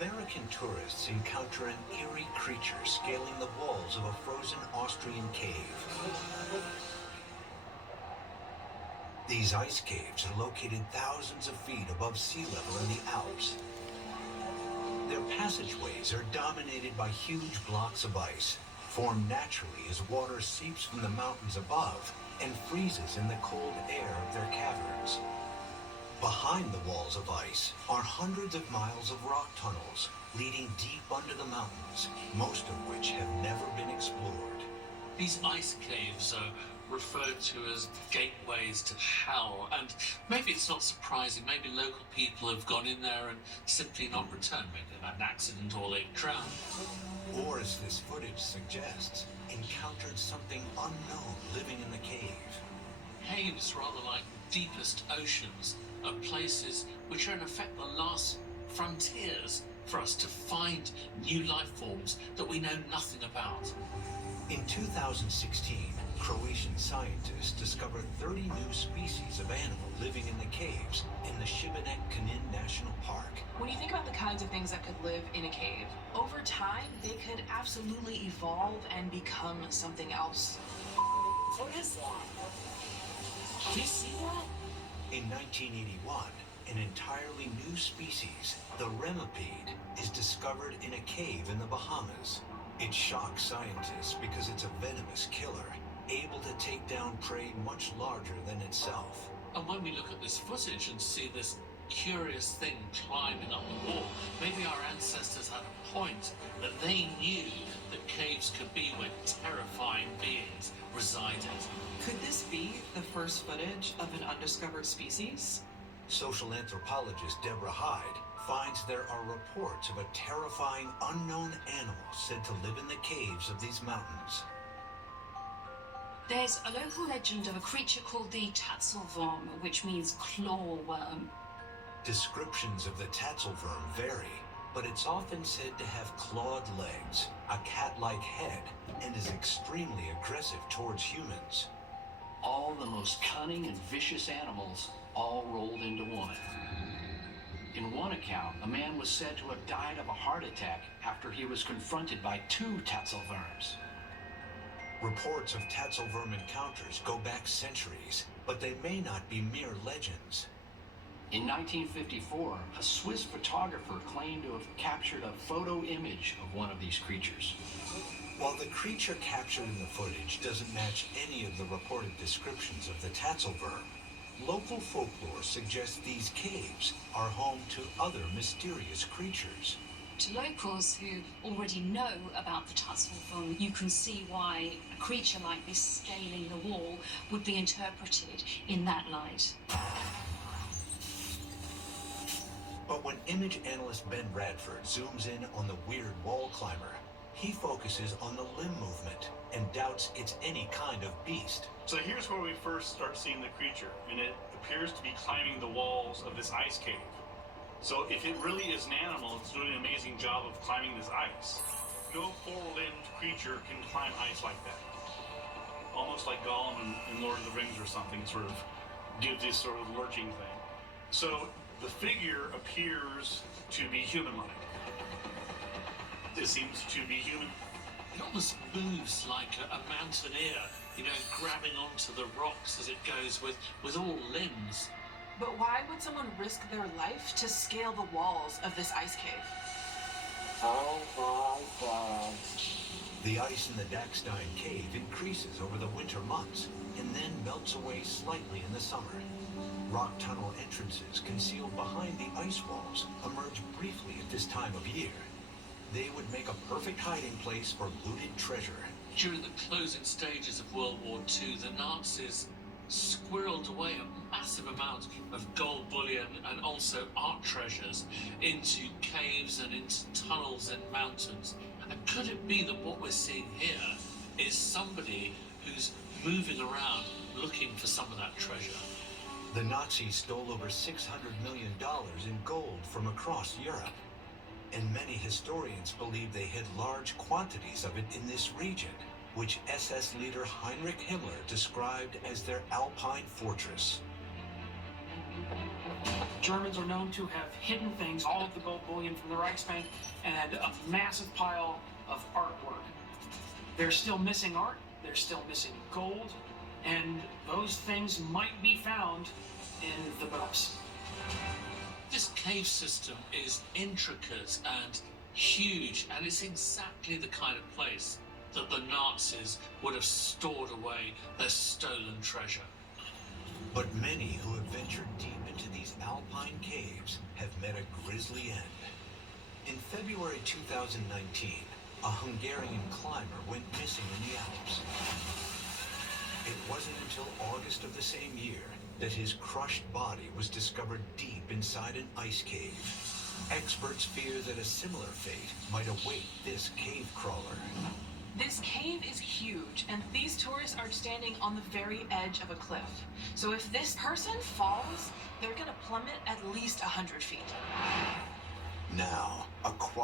American tourists encounter an eerie creature scaling the walls of a frozen Austrian cave. These ice caves are located thousands of feet above sea level in the Alps. Their passageways are dominated by huge blocks of ice, formed naturally as water seeps from the mountains above and freezes in the cold air of their caverns. Behind the walls of ice are hundreds of miles of rock tunnels leading deep under the mountains, most of which have never been explored. These ice caves are referred to as gateways to hell, and maybe it's not surprising. Maybe local people have gone in there and simply not returned. Maybe they've had an accident or they drowned. Or, as this footage suggests, encountered something unknown living in the cave. Caves, rather like deepest oceans, are places which are in effect the last frontiers for us to find new life forms that we know nothing about. In 2016, Croatian scientists discovered 30 new species of animal living in the caves in the Šibenik Knin National Park. When you think about the kinds of things that could live in a cave, over time, they could absolutely evolve and become something else. What is that? Do you see that? In 1981, an entirely new species, the remipede, is discovered in a cave in the Bahamas. It shocks scientists because it's a venomous killer, able to take down prey much larger than itself. And when we look at this footage and see this curious thing climbing up the wall, maybe our ancestors had a point that they knew that caves could be where terrifying beings resided. Could this be the first footage of an undiscovered species? Social anthropologist Deborah Hyde finds there are reports of a terrifying unknown animal said to live in the caves of these mountains. There's a local legend of a creature called the Tatzelworm, which means claw worm. Descriptions of the Tatzelworm vary, but it's often said to have clawed legs, a cat-like head, and is extremely aggressive towards humans. All the most cunning and vicious animals all rolled into one. In one account, a man was said to have died of a heart attack after he was confronted by 2 Tatzelworms. Reports of Tatzelworm encounters go back centuries, but they may not be mere legends. In 1954, a Swiss photographer claimed to have captured a photo image of one of these creatures. While the creature captured in the footage doesn't match any of the reported descriptions of the Tatzelworm, local folklore suggests these caves are home to other mysterious creatures. To locals who already know about the Tatzelworm, you can see why a creature like this scaling the wall would be interpreted in that light. But when image analyst Ben Radford zooms in on the weird wall climber, he focuses on the limb movement and doubts it's any kind of beast. So here's where we first start seeing the creature, and it appears to be climbing the walls of this ice cave. So if it really is an animal, it's doing an amazing job of climbing this ice. No four-limbed creature can climb ice like that. Almost like Gollum in Lord of the Rings or something, sort of gives this sort of lurching thing. So the figure appears to be human-like. This seems to be human. It almost moves like a mountaineer, grabbing onto the rocks as it goes with all limbs. But why would someone risk their life to scale the walls of this ice cave? Oh my God. The ice in the Dachstein cave increases over the winter months and then melts away slightly in the summer. Rock tunnel entrances concealed behind the ice walls emerge briefly at this time of year. They would make a perfect hiding place for looted treasure. During the closing stages of World War II, the Nazis squirreled away a massive amount of gold bullion and also art treasures into caves and into tunnels and mountains. And could it be that what we're seeing here is somebody who's moving around looking for some of that treasure? The Nazis stole over $600 million in gold from across Europe. And many historians believe they hid large quantities of it in this region, which SS leader Heinrich Himmler described as their Alpine fortress. Germans are known to have hidden things, all of the gold bullion from the Reichsbank, and a massive pile of artwork. They're still missing art, they're still missing gold, and those things might be found in the boats. This cave system is intricate and huge, and it's exactly the kind of place that the Nazis would have stored away their stolen treasure. But many who have ventured deep into these alpine caves have met a grisly end. In February 2019, a Hungarian climber went missing in the Alps. It wasn't until August of the same year that his crushed body was discovered deep inside an ice cave. Experts fear that a similar fate might await this cave crawler. This cave is huge, and these tourists are standing on the very edge of a cliff. So if this person falls, they're gonna plummet at least 100 feet. Now, a quiet